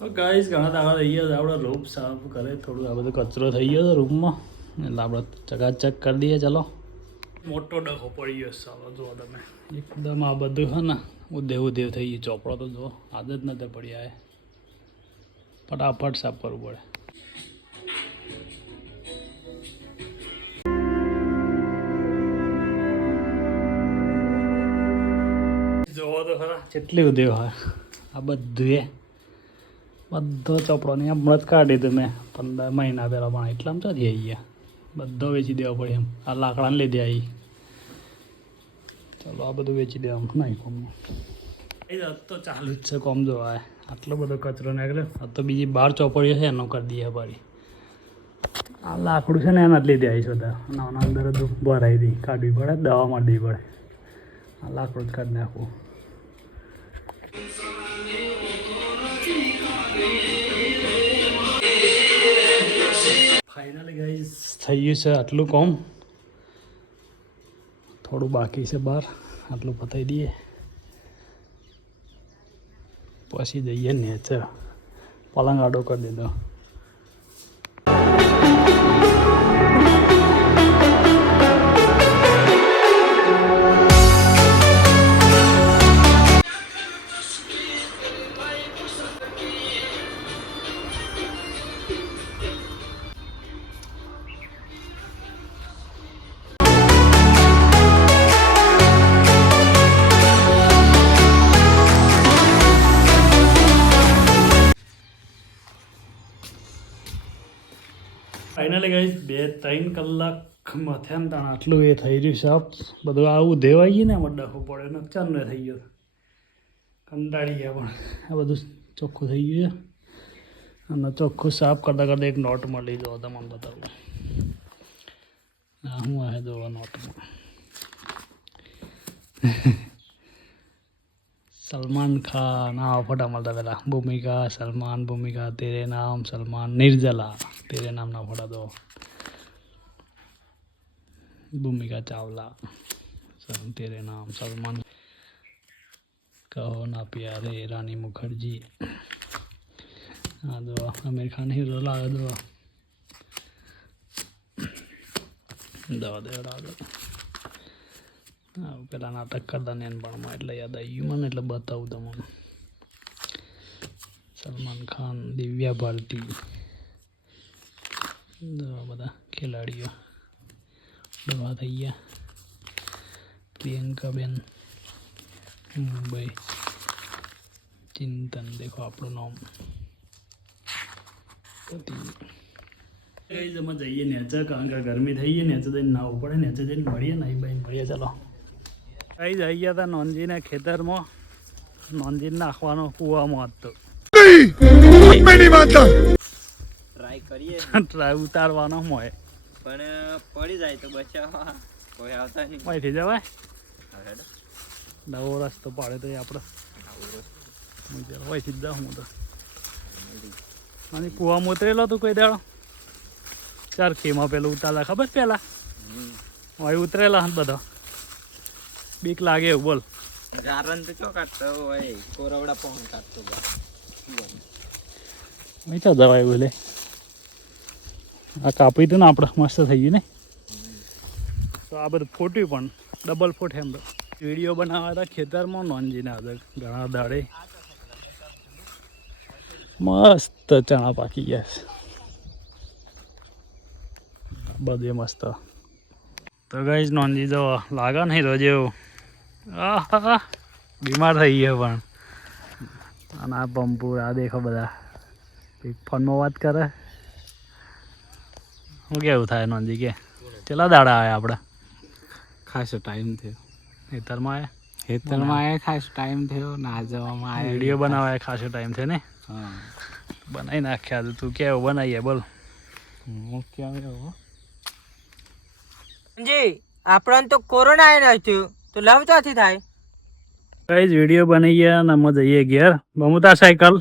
તો ગાઈસ ઘણા દાડા થઈ ગયા આપણે રૂમ સાફ કરે થોડું આ બધો કચરો થઈ ગયો હતો રૂમમાં એટલે આપણે ચકાચક કરી દઈએ. ચાલો. મોટો ડખો પડી ગયો સારો જો તમે. એકદમ આ બધું છે ને ઉદેવ ઉદેવ થઈ ગયું. ચોપડો તો જુઓ આદત નથી પડી આ ફટાફટ સાફ કરવું પડે. જોવો તો ખરા. કેટલી ઉદેવ હોય. આ બધું એ. બધો ચોપડો ને હમણાં જ કાઢી મેં. પંદર મહિના પહેલાં પણ એટલામાં ચાલી આવી બધો વેચી દેવો પડે એમ. આ લાકડાને લીધે આવી ચલો, આ બધું વેચી દેવા નહીં કોમ એ તો ચાલુ જ છે કોમ જોવાય આટલો બધો કચરો નીકળે આ તો બીજી બાર ચોપડીઓ છે, એનો કરી દઈએ પાડી આ લાકડું છે ને એના જ લીધે આવી છે બધા. નાના અંદર ભરાઈ દી. કાઢવી પડે, દવા દેવી પડે. આ લાકડું જ કાઢી નાખવું. ફાઇનલી ગાઈઝ થઈ ગયું છે આટલું કોમ. થોડું બાકી છે બહાર. આટલું પતાવી દઈએ. પછી જઈએ ને છે પલંગ આડો કરી દીધો. ફાઇનલી ગઈ બે ત્રણ કલાક મથે તાણ આટલું એ થઈ રહ્યું સાફ બધું આવું દેવાઈ ગયું ને આમાં ડખો પડે નુકસાન ન થઈ ગયો. કંટાળી ગયા પણ આ બધું ચોખ્ખું થઈ ગયું છે. અને ચોખ્ખું સાફ કરતાં કરતાં એક નોટ મળી જવા તમને બતાવું. હું આ દોવા નોટમાં. સલમાન ખાન આ ફોટા મળતા પહેલાં ભૂમિકા સલમાન ભૂમિકા તેરે નામ સલમાન નિર્જલા તેરે નામના ફોટા તો ભૂમિકા ચાવલા તેરે નામ સલમાન કહો ના પ્યારે રાની મુખર્જી આ દો આમિર ખાન હીરો લાગે દો દવા દે લાગે હા પેલા નાટક કરતા ને એનપણમાં એટલે યાદ આવી ગયું મને, એટલે બતાવું તમને. સલમાન ખાન, દિવ્યા ભારતી બધા ખેલાડીઓ. દવા થઈ ગયા. પ્રિયંકાબેન, મુંબઈ. ચિંતન, દેખો આપણું નામ. જમા જઈએ નેચે, કારણ કે ગરમી થઈ ગઈ નેચે જઈને નાવું પડે, નેચે જઈને મળીએ નાઈ ભાઈ મળીએ, ચાલો. કઈ જઈ ગયા હતા નોનજીના ખેતરમાં. નોનજી નાખવાનો કૂવામાં હતો. ટ્રાય કરીએ. ટ્રાય ઉતારવાનો મોય પણ પડી જાય તો બચાવવા. કોઈ આવતા નહીં. અહીંથી જવાય. નવો રસ્તો પાડે તો આપણે અહીંથી જ જાઉં હું તો. અને કૂવામાં ઉતરેલો તું કોઈ દાડો? ચાર ખીમાં પેલું ઉતારલા ખબર પેલા. અહીં ઉતરેલા બધા. બીક લાગે એવું બોલ. ગારન તો ચો કાઢતો હોય કોરવડા પહોંચ કાઢતો. નહીં ચા જવાય બોલે. આ કાપી હતું ને આપણે મસ્ત થઈ ગયું ને. તો આ બધું ફોટ્યું પણ ડબલ ફૂટ એમ વીડિયો બનાવ્યા હતા ખેતરમાં નોનજીના આગળ ઘણા દાડે. મસ્ત ચણા પાકી ગયા છે. બધે મસ્ત. તો ગઈ નોનજી જો લાગે નહીં રોજ એવું. બીમાર થઈ ગયો પણ. અને આ પંપુર આ દેખો બધા. ફોનમાં વાત કરે. શું કેવું થાય નોંધી કે? કેટલા દાડા આવ્યા આપણે ખાસો ટાઈમ થયો. ખેતરમાં આવ્યા ખેતરમાં આવ્યા ખાસો ટાઈમ થયો ના જવામાં આવ્યા વીડિયો બનાવ્યા ખાસો ટાઈમ થયો ને? હા. બનાવી નાખ્યા તો તું કેવું બનાવીએ બોલ. હું કેવો જી આપણને તો કોરોના આવ્યો નથી તો લવ ચોથી થાય? કઈ વીડિયો બની ગયા ને અમે જઈએ ઘેર. બમુતા સાયકલ.